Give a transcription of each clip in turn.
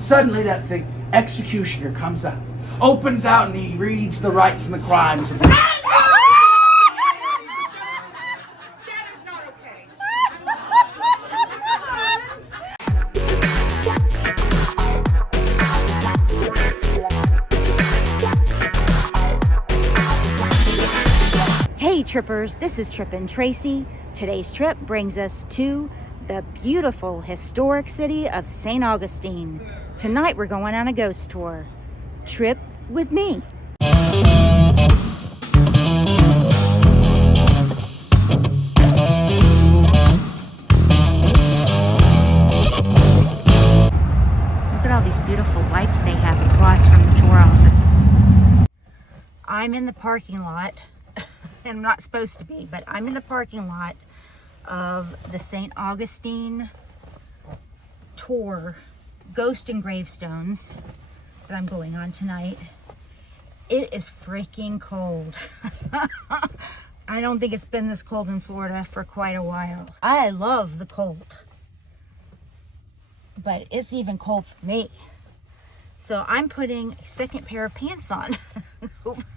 Suddenly that thing, executioner comes up, opens out, and he reads the rights and the crimes of Hey Trippers, this is Trippin Traci. Today's trip brings us to the beautiful historic city of Saint Augustine. Tonight we're going on a ghost tour. Trip with me. Look at all these beautiful lights they have across from the tour office. I'm in the parking lot. And I'm not supposed to be, but I'm in the parking lot of the Saint Augustine tour, Ghosts and Gravestones, that I'm going on tonight. It is freaking cold. I don't think it's been this cold in Florida for quite a while. I love the cold, but it's even cold for me. So I'm putting a second pair of pants on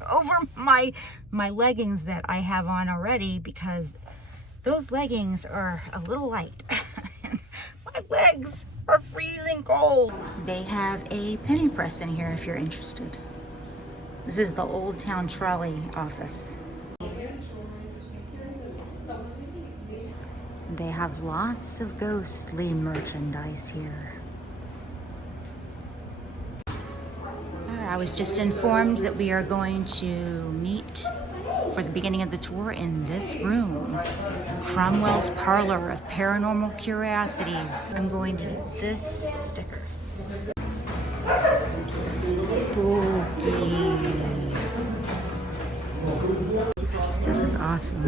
over my leggings that I have on already, because those leggings are a little light. My legs are freezing cold. They have a penny press in here if you're interested. This is the Old Town Trolley office. They have lots of ghostly merchandise here. I was just informed that we are going to meet for the beginning of the tour in this room, Cromwell's Parlor of Paranormal Curiosities. I'm going to get this sticker. Spooky. This is awesome.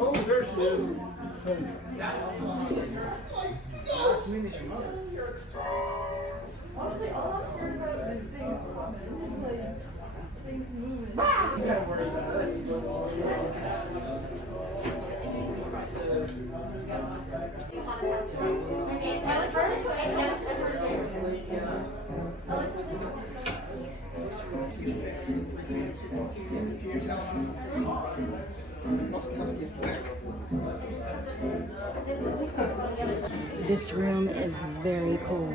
Oh, there she is. This room is very cool.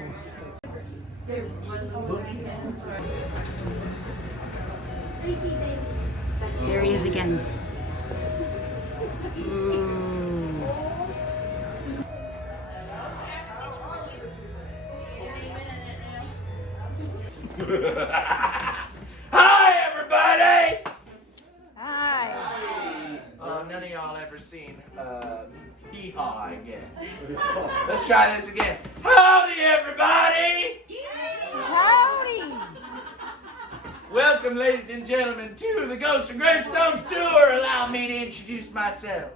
There he is again. Hi, everybody! Hi. None of y'all ever seen hee-haw, I guess. Let's try this again. Howdy, everybody! Howdy. Welcome, ladies and gentlemen, to the Ghosts and Gravestones tour. Allow me to introduce myself.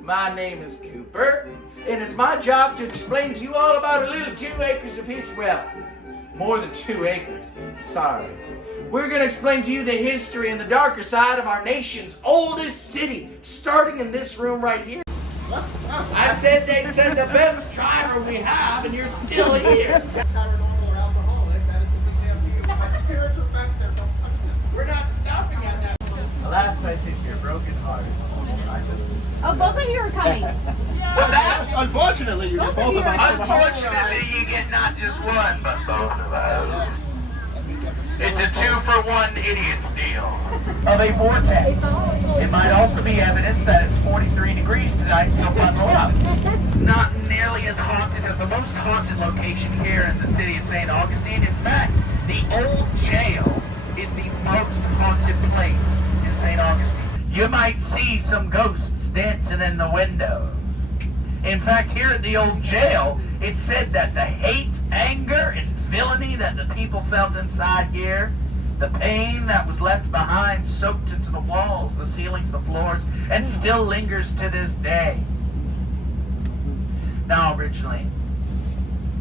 My name is Cooper, and it's my job to explain to you all about a little 2 acres of history. Well, more than 2 acres. Sorry. We're going to explain to you the history and the darker side of our nation's oldest city, starting in this room right here. I said they sent the best driver we have, and you're still here. Paranormal or alcoholic, that is what they have you. My spirits are back there, don't touch them. We're not stopping at that. Alas, I see you're broken hearted. Oh, both of you are coming. What's that? Unfortunately, you get both of us. Unfortunately, you get not just one, but both of those. It's a 2-for-1 idiot's deal. Of a vortex. It might also be evidence that it's 43 degrees tonight, so buckle up. It's not nearly as haunted as the most haunted location here in the city of Saint Augustine. In fact, the old jail is the most haunted place in Saint Augustine. You might see some ghosts dancing in the windows. In fact, here at the old jail, it's said that the hate, anger, and villainy that the people felt inside here The pain that was left behind soaked into the walls, the ceilings, the floors, and still lingers to this day. Now, originally,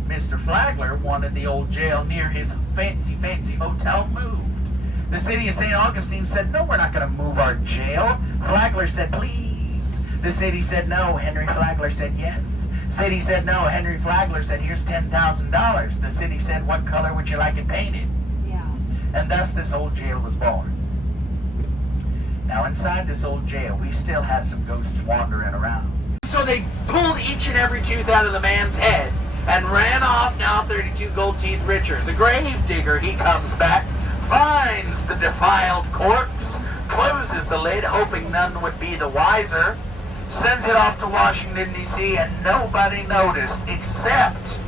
Mr. Flagler wanted the old jail near his fancy hotel moved. The city of Saint Augustine said, no, we're not going to move our jail. Flagler said, please. The city said no. Henry Flagler said yes. City said no. Henry Flagler said, here's $10,000. The city said, what color would you like it painted? And thus this old jail was born. Now inside this old jail, we still have some ghosts wandering around. So they pulled each and every tooth out of the man's head and ran off, now 32 gold teeth richer. The grave digger, he comes back, finds the defiled corpse, closes the lid, hoping none would be the wiser, sends it off to Washington, D.C., and nobody noticed except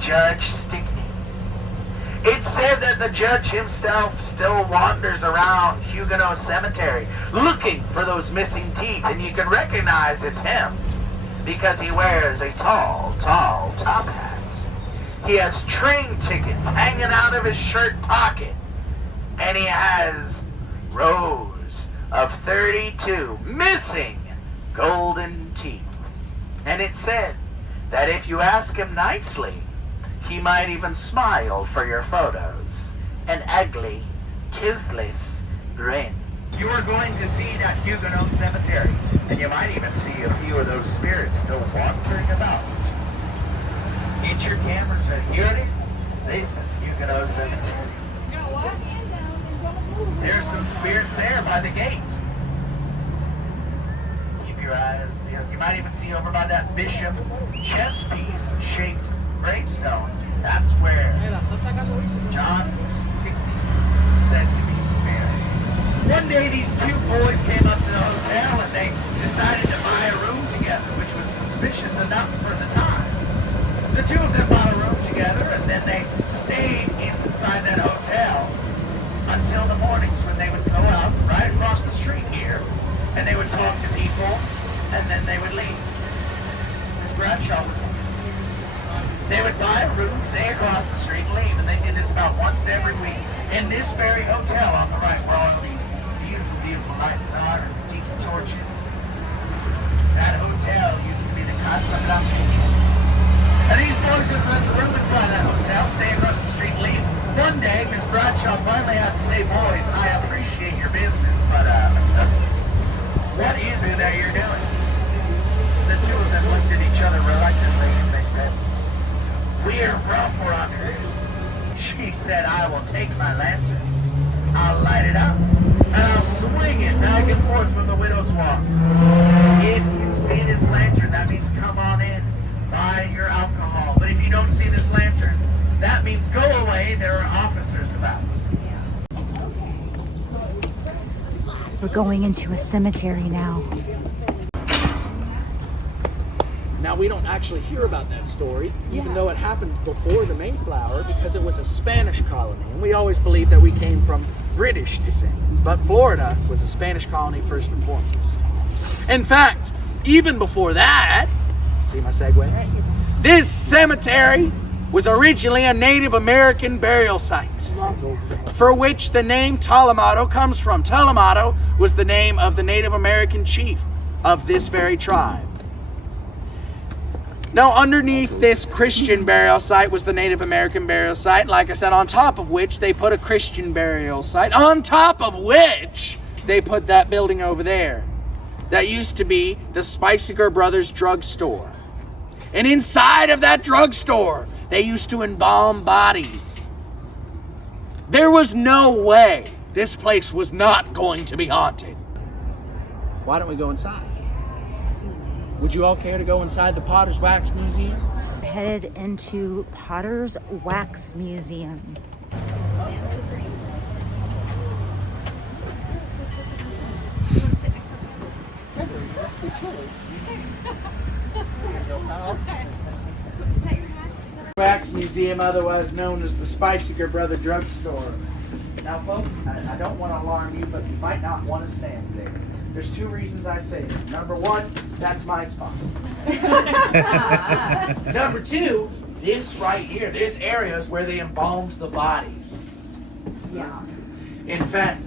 Judge Stickney. It's said that the judge himself still wanders around Huguenot Cemetery looking for those missing teeth, and you can recognize it's him because he wears a tall top hat. He has train tickets hanging out of his shirt pocket, and he has rows of 32 missing golden teeth. And it's said that if you ask him nicely, he might even smile for your photos. An ugly, toothless grin. You are going to see that Huguenot Cemetery, and you might even see a few of those spirits still wandering about. Get your cameras ready. Here it is. This is Huguenot Cemetery. There's some spirits there by the gate. Keep your eyes peeled. You might even see over by that bishop chess piece shaped gravestone. That's where John Stickney's said to be buried. One day these two boys came up to the hotel and they decided to buy a room together, which was suspicious enough for the time. The two of them bought a room together and then they stayed inside that hotel until the mornings when they would go out right across the street here and they would talk to people and then they would leave. Miss Bradshaw was one. They would buy a room, stay across the street, and leave. And they did this about once every week in this very hotel on the right where all these beautiful lights are and tiki torches. That hotel used to be the Casa Blanca. And these boys would rent a room inside that hotel, stay across the street, and leave. One day, Miss Bradshaw finally had to say, boys, I appreciate your business, but what is it that you're doing? The two of them looked at each other reluctantly and they said, we're rum runners. She said, I will take my lantern, I'll light it up, and I'll swing it back and forth from the widow's walk. If you see this lantern, that means come on in, buy your alcohol. But if you don't see this lantern, that means go away, there are officers about. We're going into a cemetery now. Now, we don't actually hear about that story, even though it happened before the Mayflower, because it was a Spanish colony. And we always believed that we came from British descendants. But Florida was a Spanish colony first and foremost. In fact, even before that, see my segue? This cemetery was originally a Native American burial site, for which the name Talamato comes from. Talamato was the name of the Native American chief of this very tribe. Now, underneath this Christian burial site was the Native American burial site. Like I said, on top of which they put a Christian burial site. On top of which they put that building over there. That used to be the Spiciger Brothers drugstore. And inside of that drugstore, they used to embalm bodies. There was no way this place was not going to be haunted. Why don't we go inside? Would you all care to go inside the Potter's Wax Museum? We're headed into Potter's Wax Museum. Wax Museum, otherwise known as the Spiciger Brother Drugstore. Now, folks, I don't want to alarm you, but you might not want to stand there. There's two reasons I say that. Number one, that's my spot. Number two, this right here, this area is where they embalmed the bodies. Yeah. In fact,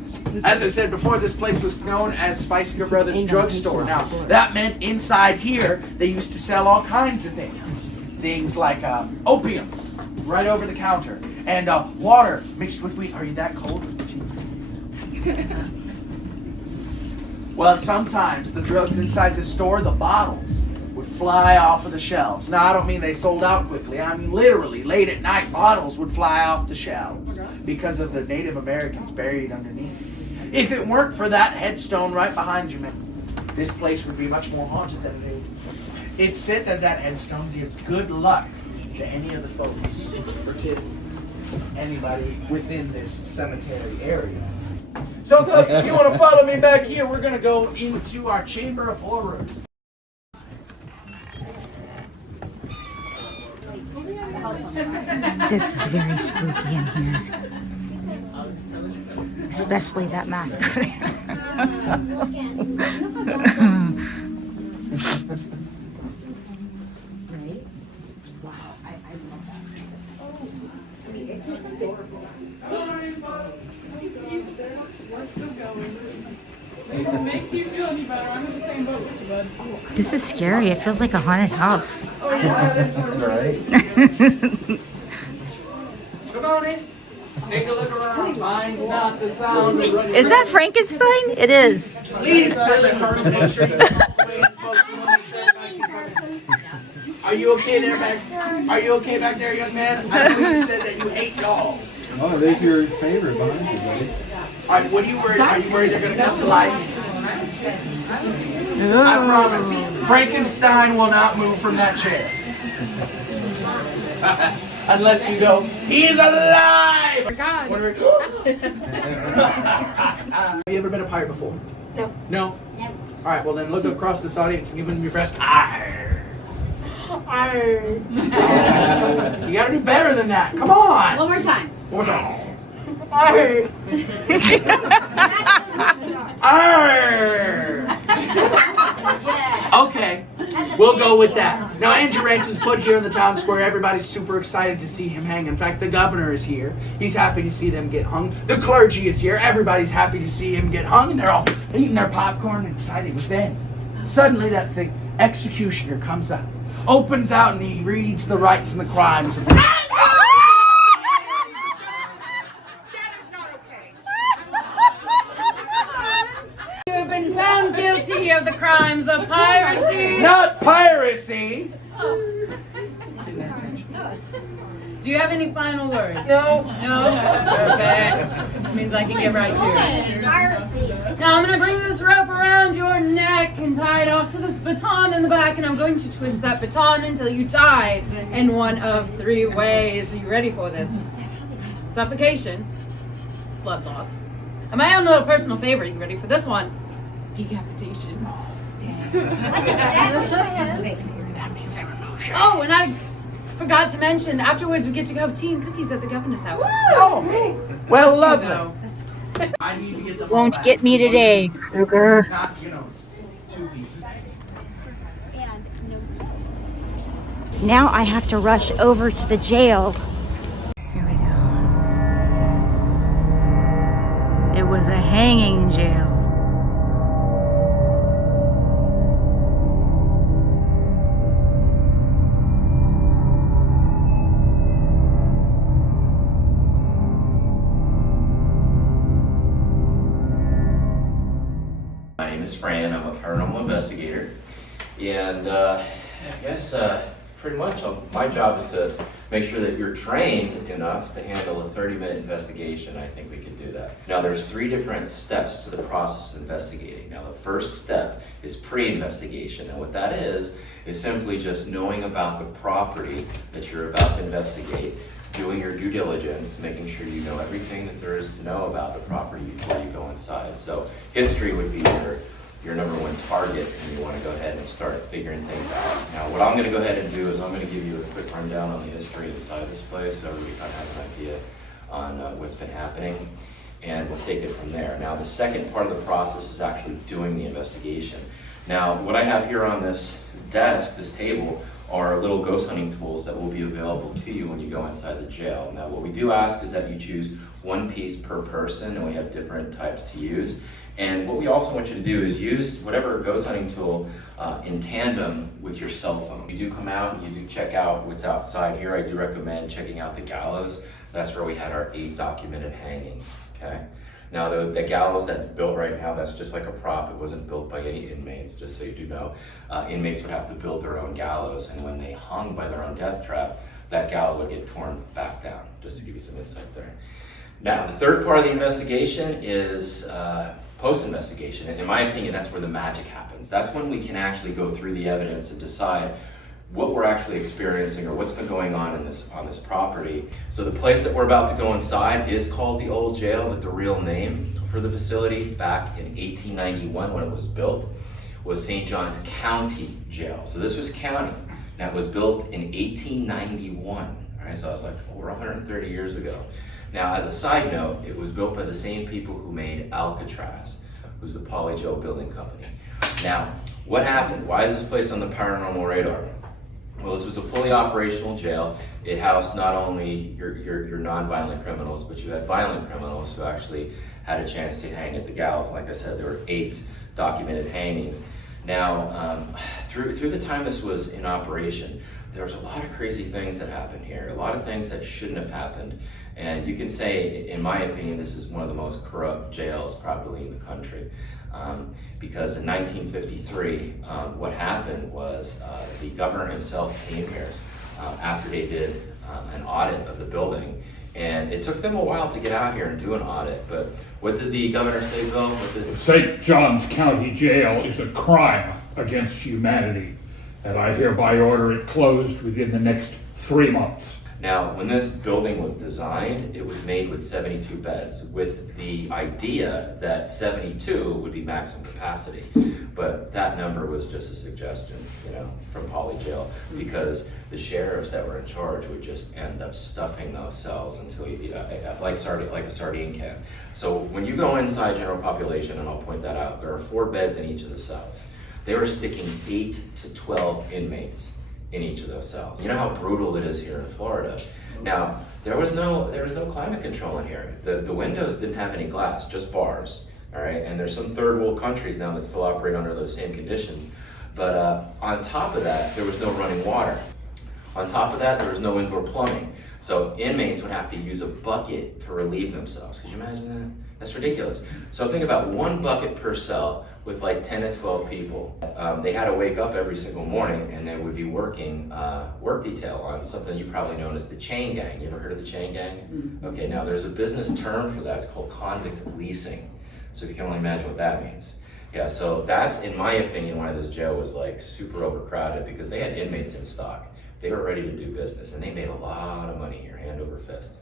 as I said before, this place was known as Spicer Brothers Drugstore. Now, that meant inside here, they used to sell all kinds of things. Things like opium, right over the counter, and water mixed with wheat. Are you that cold? Well, sometimes the drugs inside the store, the bottles, would fly off of the shelves. Now, I don't mean they sold out quickly. I mean literally, late at night, bottles would fly off the shelves because of the Native Americans buried underneath. If it weren't for that headstone right behind you, man, this place would be much more haunted than it is. It's said that that headstone gives good luck to any of the folks, or to anybody within this cemetery area. So, folks, if you want to follow me back here, we're going to go into our Chamber of Horrors. This is very spooky in here. Especially that mask over there. If it makes you feel any better, I'm in the same boat with you, bud. This is scary. It feels like a haunted house. Oh, yeah. Come on in. Take a look around. Mind not the sound of running. Is that Frankenstein? It is. Please, make sure you Are you okay there, back? Are you okay back there, young man? I know you said that you hate dogs. Oh, they're your favorite behind you, buddy. All right, what are you worried? Are you worried they're going to come to life? I promise, Frankenstein will not move from that chair. Unless you go, he's alive! God. Have you ever been a pirate before? No. No? No. All right, well then look across this audience and give them your best Arr. You gotta do better than that. Come on. One more time. One more time. Arr. Arr. Okay, we'll go with that. Now, Andrew Ransom's put here in the town square. Everybody's super excited to see him hang. In fact, the governor is here. He's happy to see them get hung. The clergy is here. Everybody's happy to see him get hung, and they're all eating their popcorn and excited. But then, suddenly that thing, executioner comes up, opens out, and he reads the rights and the crimes of the... You have been found guilty of the crimes of piracy. Not piracy! Do you have any final words? No. No? Perfect. Means I can get right to it. Now I'm going to bring this rope around your neck and tie it off to this baton in the back, and I'm going to twist that baton until you die in one of 3 ways. Are you ready for this? Suffocation, blood loss, and my own little personal favorite. You ready for this one? Decapitation. Oh, and I forgot to mention, afterwards we get to go have tea and cookies at the governor's house. Oh, well, lovely. Though. I need to get the Won't get me today, Kruger. Not, 2 pieces. Now I have to rush over to the jail. Here we go. It was a hanging jail. My name is Fran. I'm a paranormal investigator, and I guess pretty much my job is to make sure that you're trained enough to handle a 30-minute investigation. I think we could do that. Now, there's 3 different steps to the process of investigating. Now, the first step is pre-investigation, and what that is simply just knowing about the property that you're about to investigate, doing your due diligence, making sure you know everything that there is to know about the property before you go inside. So history would be your number 1 target, and you want to go ahead and start figuring things out. Now, what I'm going to go ahead and do is I'm going to give you a quick rundown on the history inside this place so everybody kind of has an idea on what's been happening, and we'll take it from there. Now, the second part of the process is actually doing the investigation. Now, what I have here on this desk, this table, are little ghost hunting tools that will be available to you when you go inside the jail. Now, what we do ask is that you choose one piece per person, and we have different types to use. And what we also want you to do is use whatever ghost hunting tool in tandem with your cell phone. You do come out and you do check out what's outside here. I do recommend checking out the gallows. That's where we had our 8 documented hangings, okay? Now the gallows that's built right now, that's just like a prop. It wasn't built by any inmates, just so you do know. Inmates would have to build their own gallows, and when they hung by their own death trap, that gallows would get torn back down, just to give you some insight there. Now, the third part of the investigation is post-investigation, and in my opinion, that's where the magic happens. That's when we can actually go through the evidence and decide what we're actually experiencing or what's been going on in on this property. So the place that we're about to go inside is called the Old Jail, but the real name for the facility back in 1891 when it was built was St. John's County Jail. So this was county. Now it was built in 1891, all right? So I was like over 130 years ago. Now, as a side note, it was built by the same people who made Alcatraz, who's the Poly-Joe building company. Now, what happened? Why is this placed on the paranormal radar? Well, this was a fully operational jail. It housed not only your non-violent criminals, but you had violent criminals who actually had a chance to hang at the gallows. Like I said, there were 8 documented hangings. Now, through the time this was in operation, there was a lot of crazy things that happened here, a lot of things that shouldn't have happened. And you can say, in my opinion, this is one of the most corrupt jails probably in the country. Because in 1953, what happened was the governor himself came here after they did an audit of the building. And it took them a while to get out here and do an audit. But what did the governor say, Bill? St. John's County Jail is a crime against humanity, and I hereby order it closed within the next 3 months. Now, when this building was designed, it was made with 72 beds, with the idea that 72 would be maximum capacity. But that number was just a suggestion, from Poly-Jail, because the sheriffs that were in charge would just end up stuffing those cells until like a sardine can. So when you go inside general population, and I'll point that out, there are 4 beds in each of the cells. They were sticking 8 to 12 inmates in each of those cells. You know how brutal it is here in Florida. Now, there was no climate control in here. The windows didn't have any glass, just bars, all right? And there's some third world countries now that still operate under those same conditions. But on top of that, there was no running water. On top of that, there was no indoor plumbing. So inmates would have to use a bucket to relieve themselves. Could you imagine that? That's ridiculous. So think about 1 bucket per cell with like 10 to 12 people. They had to wake up every single morning and they would be working work detail on something you probably know as the chain gang. You ever heard of the chain gang? Okay, now there's a business term for that. It's called convict leasing. So if you can only imagine what that means. Yeah, so that's, in my opinion, why this jail was like super overcrowded, because they had inmates in stock. They were ready to do business, and they made a lot of money here, hand over fist.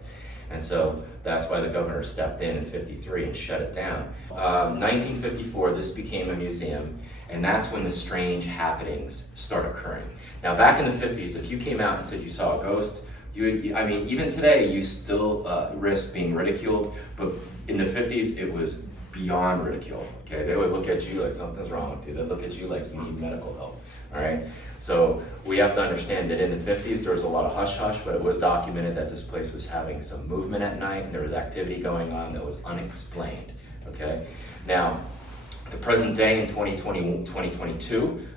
And so that's why the governor stepped in 53 and shut it down. 1954, this became a museum, and that's when the strange happenings start occurring. Now, back in the 50s, if you came out and said you saw a ghost, even today, you still risk being ridiculed, but in the 50s, it was beyond ridicule, okay? They would look at you like something's wrong with you. They'd look at you like you need medical help, all right? So we have to understand that in the 50s, there was a lot of hush-hush, but it was documented that this place was having some movement at night, and there was activity going on that was unexplained, okay? Now, the present day in 2022,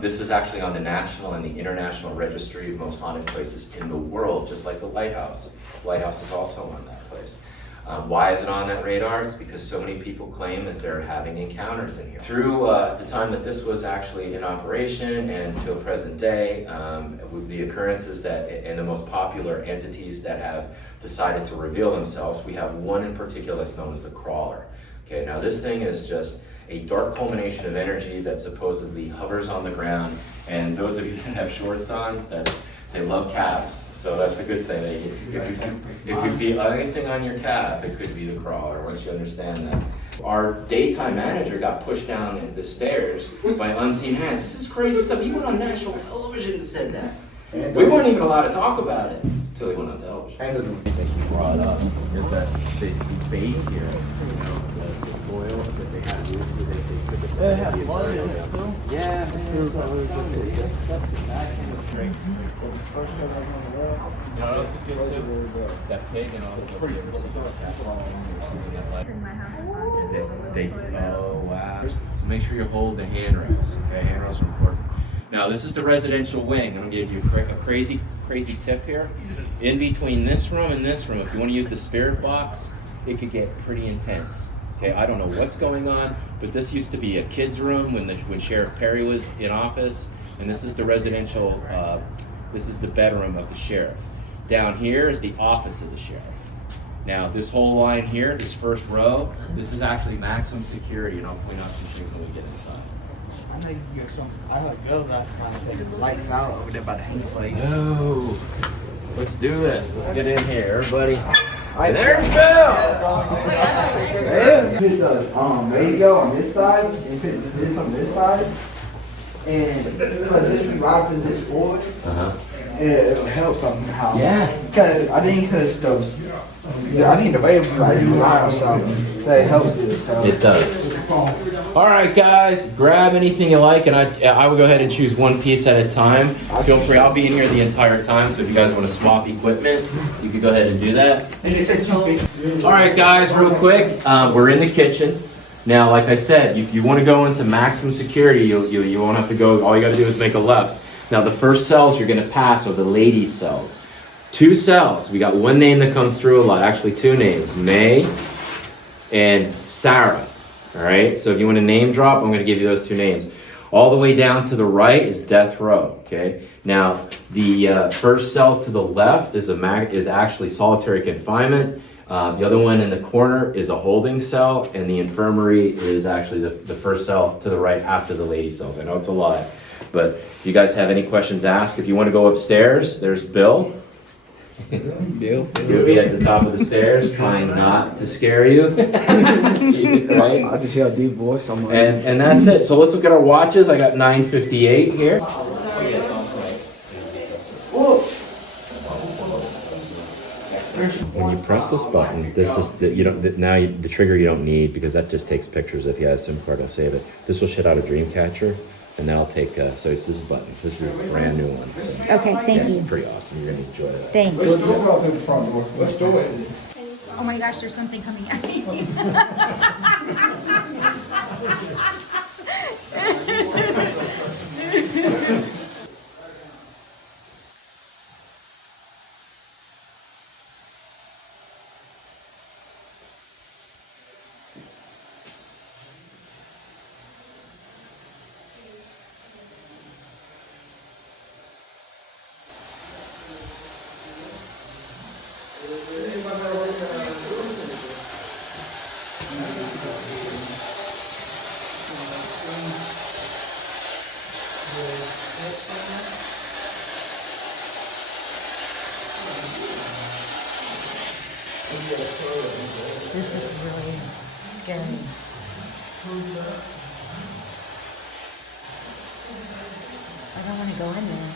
this is actually on the national and the international registry of most haunted places in the world, just like the lighthouse. The lighthouse is also on that place. Why is it on that radar? It's because so many people claim that they're having encounters in here. Through the time that this was actually in operation and until present day, the occurrences and the most popular entities that have decided to reveal themselves, we have one in particular that's known as the crawler. Okay, now this thing is just a dark culmination of energy that supposedly hovers on the ground, and those of you that have shorts on, they love calves, so that's a good thing. If you feel anything on your calf, it could be the crawler, once you understand that. Our daytime manager got pushed down the stairs by unseen hands. This is crazy stuff. He went on national television and said that. And we weren't even allowed to talk about it until he went on television. And the thing you brought up is that they bathe here, the soil that they had roots Yeah, man. You know what else is good too? That pig and also oh wow. Make sure you hold the handrails. Okay, handrails are important. Now this is the residential wing. I'm gonna give you a crazy tip here. In between this room and this room, if you want to use the spirit box, it could get pretty intense. Okay, I don't know what's going on, but this used to be a kid's room when Sheriff Perry was in office, and this is the residential. This is the bedroom of the sheriff. Down here is the office of the sheriff. Now this whole line here, this first row, this is actually maximum security, and I'll point out some things when we get inside. I know you can get some. I heard go last time said the lights out over there by the hang place. No. Let's do this. Let's get in here, everybody. There's Bill! Put the radio on this side and put this on this side. And this we rock with this forward. It'll help somehow. Yeah. Because I think the radio is like right or something. So it helps it. So. It does. All right, guys, grab anything you like, and I will go ahead and choose one piece at a time. Feel free. I'll be in here the entire time, so if you guys want to swap equipment, you can go ahead and do that. And they said 250. All right, guys, real quick, we're in the kitchen. Now, like I said, if you want to go into maximum security, you won't have to go. All you got to do is make a left. Now, the first cells you're going to pass are the ladies' cells. 2 cells. We got one name that comes through a lot. Actually, 2 names, May and Sarah. All right, so if you want to name drop, I'm going to give you those 2 names. All the way down to the right is death row. Okay. Now, the first cell to the left is actually solitary confinement. The other one in the corner is a holding cell, and the infirmary is actually the first cell to the right after the lady cells. I know it's a lot, but if you guys have any questions, ask. If you want to go upstairs, there's Bill. He'll be at the top of the stairs, trying not to scare you. Right? I just hear a deep voice somewhere. And that's it. So let's look at our watches. I got 9:58 here. When you press this button, this is the trigger you don't need, because that just takes pictures. If you have a SIM card, I'll save it. This will shut out a dream catcher. And that'll take, so it's this button. This is a brand new one. So, Okay, thank you. It's pretty awesome. You're going to enjoy that. Thanks. Let's go to the front door. Let's do it. Oh my gosh, there's something coming at me. This is really scary. I don't want to go in there.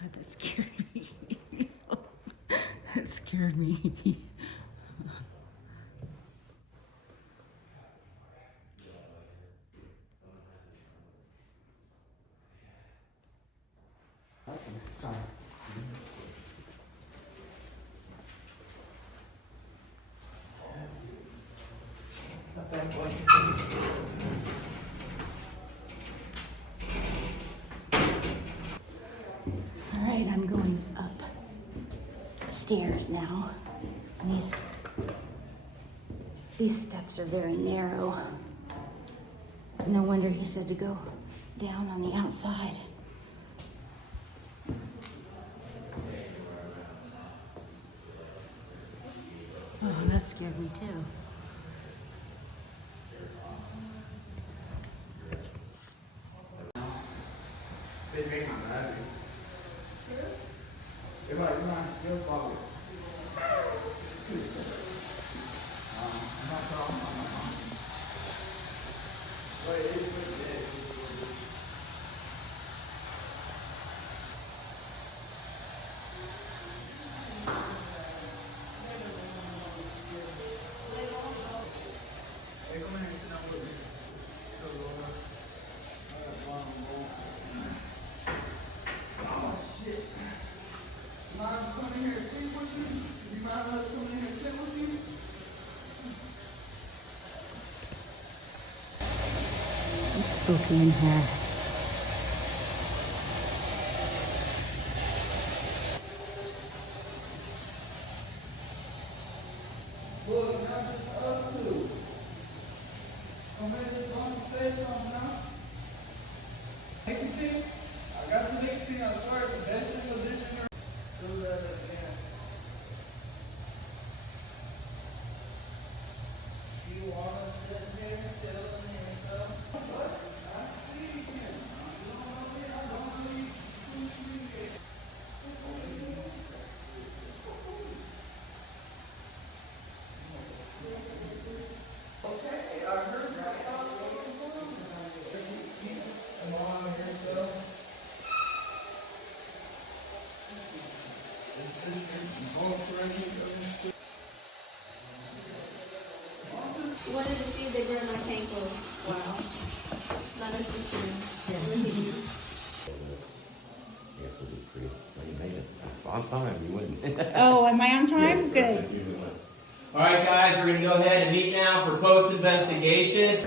God, that scared me. That scared me. All right, I'm going up stairs now. And these steps are very narrow. No wonder he said to go down on the outside. Oh, that scared me too. They drink my battery. They're like, nah, still follow it. I'm not sure I'm my mom. Wait, it's really dead. Hey, come in and sit down with me. Oh, shit. You mind if I come in here and sleep with you? You mind if I come in here and sit with you? It's spooky in here. Look, now just us two. Come in and come and say something now. Nicotine? I got some nicotine, I swear it's the best in position here. Do that again. You wanna sit here, chillin' and stuff? What? I see you. You don't want me, I don't want you. Okay, I heard that. Come on, here, stuff. Wanted to see if they burn my tank clothes. Wow. Not a picture. I guess we'll do pretty. Well, you made it on time. You wouldn't. Oh, am I on time? Yeah, Good. All right, guys, we're gonna go ahead and meet now for post investigations.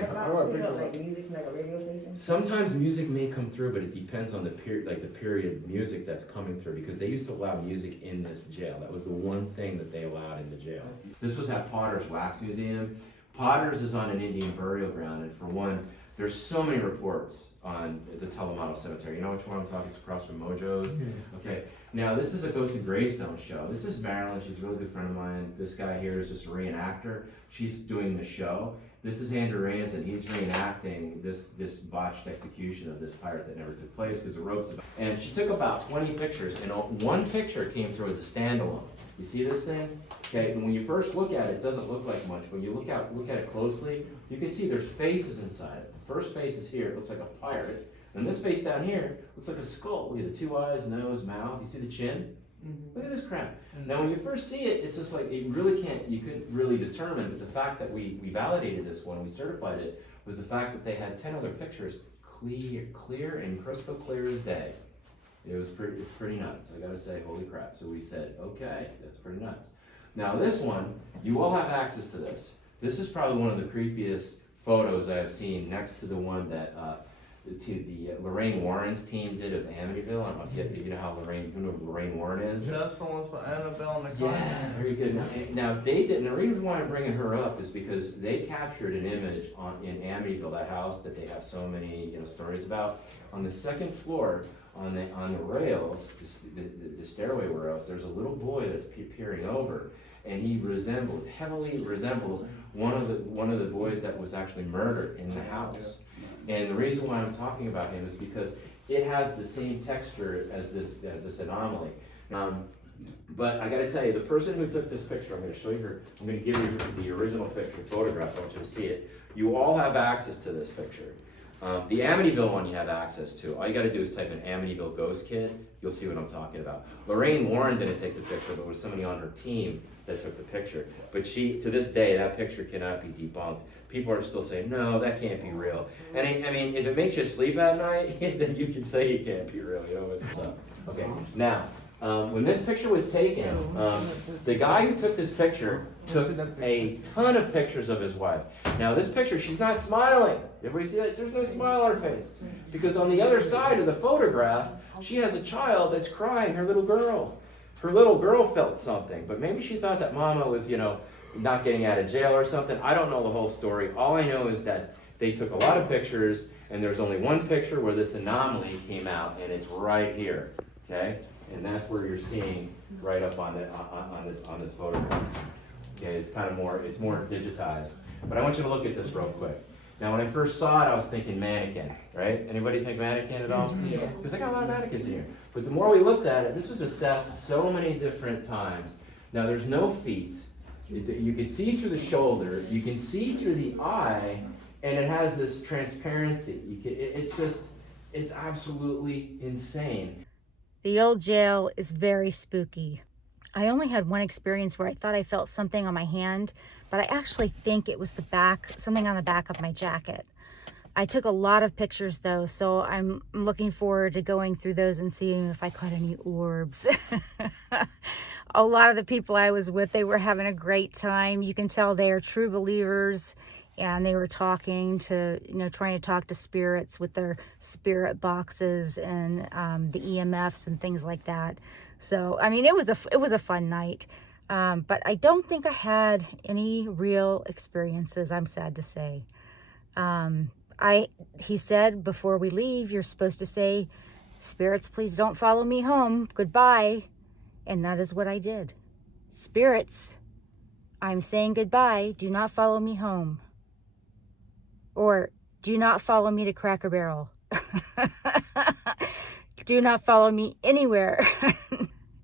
Sometimes music may come through, but it depends on the period, like the period music that's coming through, because they used to allow music in this jail. That was the one thing that they allowed in the jail. This was at Potter's Wax Museum. Potter's is on an Indian burial ground, and for one, there's so many reports on the Telemodel Cemetery. You know which one I'm talking? It's across from Mojo's. Okay. Now this is a Ghosts and Gravestones show. This is Marilyn. She's a really good friend of mine. This guy here is just a reenactor. She's doing the show. This is Andrew Ranson. He's reenacting this botched execution of this pirate that never took place because the ropes. And she took about 20 pictures, and one picture came through as a standalone. You see this thing? Okay, and when you first look at it, it doesn't look like much. When you look at it closely, you can see there's faces inside it. The first face is here, it looks like a pirate. And this face down here looks like a skull. Look at the two eyes, nose, mouth. You see the chin? Look at this crap. Now when you first see it, it's just like, you couldn't really determine, but the fact that we validated this one, we certified it, was the fact that they had 10 other pictures, clear and crystal clear as day. It's pretty nuts. I gotta say, holy crap. So we said, okay, that's pretty nuts. Now this one, you all have access to this. This is probably one of the creepiest photos I have seen, next to the one that the Lorraine Warren's team did of Amityville. I don't know if you know how Lorraine Warren is. That's the one for Annabelle and the Yeah, very good. Now they did, and the reason why I'm bringing her up is because they captured an image in Amityville, that house that they have so many stories about. On the second floor, on the rails, the stairway rails, there's a little boy that's peering over, and he heavily resembles one of the boys that was actually murdered in the house. And the reason why I'm talking about him is because it has the same texture as this anomaly. But I gotta tell you, the person who took this picture, I'm gonna show you her, I'm gonna give you the original picture, photograph, I want you to see it. You all have access to this picture. The Amityville one you have access to. All you gotta do is type in Amityville Ghost Kid, you'll see what I'm talking about. Lorraine Warren didn't take the picture, but it was somebody on her team that took the picture. But to this day, that picture cannot be debunked. People are still saying, no, that can't be real. And I mean, if it makes you sleep at night, then you can say it can't be real, Okay, now, when this picture was taken, the guy who took this picture took a ton of pictures of his wife. Now this picture, she's not smiling. Everybody see that? There's no smile on her face. Because on the other side of the photograph, she has a child that's crying, her little girl. Her little girl felt something, but maybe she thought that mama was, not getting out of jail or something. I don't know the whole story. All I know is that they took a lot of pictures, and there's only one picture where this anomaly came out, and it's right here, okay? And that's where you're seeing right up on this photograph. Okay, it's kind of more digitized. But I want you to look at this real quick. Now, when I first saw it, I was thinking mannequin, right? Anybody think mannequin at all? Yeah. Because I got a lot of mannequins in here. But the more we looked at it, this was assessed so many different times. Now, there's no feet. You can see through the shoulder. You can see through the eye, and it has this transparency. It's absolutely insane. The old jail is very spooky. I only had one experience where I thought I felt something on my hand, but I actually think it was something on the back of my jacket. I took a lot of pictures though, so I'm looking forward to going through those and seeing if I caught any orbs. A lot of the people I was with, they were having a great time. You can tell they are true believers, and they were talking to, trying to talk to spirits with their spirit boxes and the EMFs and things like that. So, I mean, it was a fun night. But I don't think I had any real experiences, I'm sad to say. He said, before we leave, you're supposed to say, "Spirits, please don't follow me home. Goodbye." And that is what I did. Spirits, I'm saying goodbye. Do not follow me home. Or do not follow me to Cracker Barrel. Do not follow me anywhere.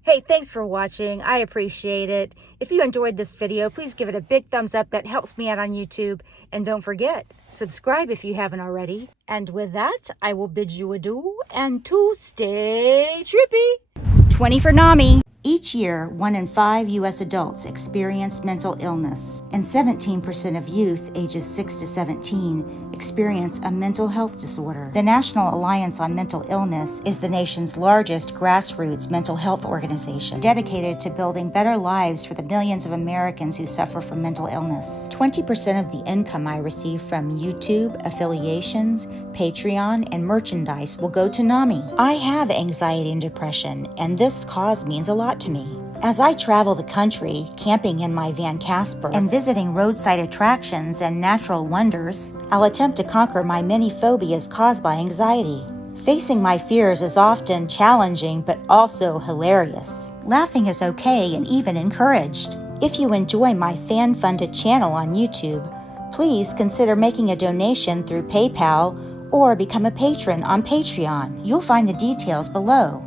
Hey, thanks for watching. I appreciate it. If you enjoyed this video, please give it a big thumbs up. That helps me out on YouTube. And don't forget, subscribe if you haven't already. And with that, I will bid you adieu and to stay trippy. 20 for NAMI. Each year, 1 in 5 U.S. adults experience mental illness, and 17% of youth ages 6 to 17 experience a mental health disorder. The National Alliance on Mental Illness is the nation's largest grassroots mental health organization dedicated to building better lives for the millions of Americans who suffer from mental illness. 20% of the income I receive from YouTube, affiliations, Patreon, and merchandise will go to NAMI. I have anxiety and depression, and this cause means a lot to me. As I travel the country, camping in my Van Casper and visiting roadside attractions and natural wonders, I'll attempt to conquer my many phobias caused by anxiety. Facing my fears is often challenging but also hilarious. Laughing is okay and even encouraged. If you enjoy my fan-funded channel on YouTube, please consider making a donation through PayPal or become a patron on Patreon. You'll find the details below.